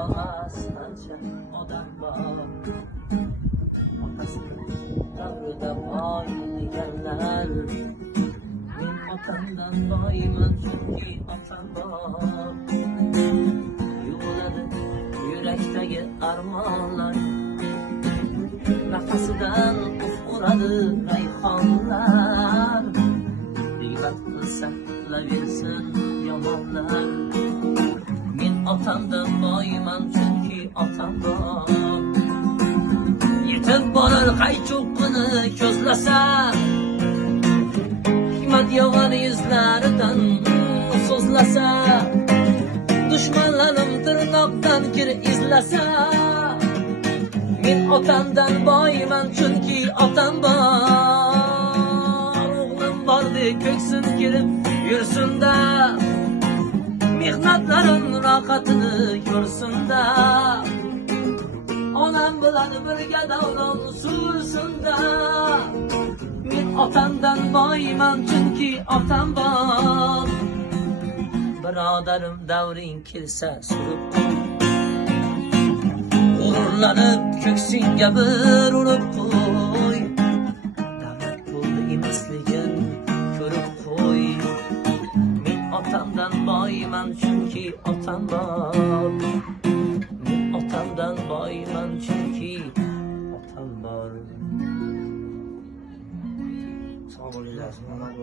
yo'qolmas qancha odam bor. Otasi davrida boylaganlar, men otamdan boyman chunki otam bor. Yug'iladi yurakdagi armonlar, nafasidan uf uradi rayhonlar. G'iybat qilsa qilaversin yomonlar, men otamdan boyman chunki otam bor. Yetib borar qaychoqini ko'zlasa, hikmat yog'ar yuzlaridan so'zlasa, dushmanlarim tirnoqdan kir izlasa, men otamdan boyman chunki otam bor. O'g'lim bordek ko'ksin kirib yursin-da, mehnatlarim rohatini ko'rsin-da. Onam bilan birga davron sursin-da, men otamdan boyman chunki otam bor. Birodarim davring kelsa surib qo'y, g'ururlanib ko'ksingga bir urib qo'y. Davlat pulni emasligin ko'rib qo'y, men otamdan boyman chunki otam bor. Men otamdan boyman chunki otam bor. Sog' bo'linglar.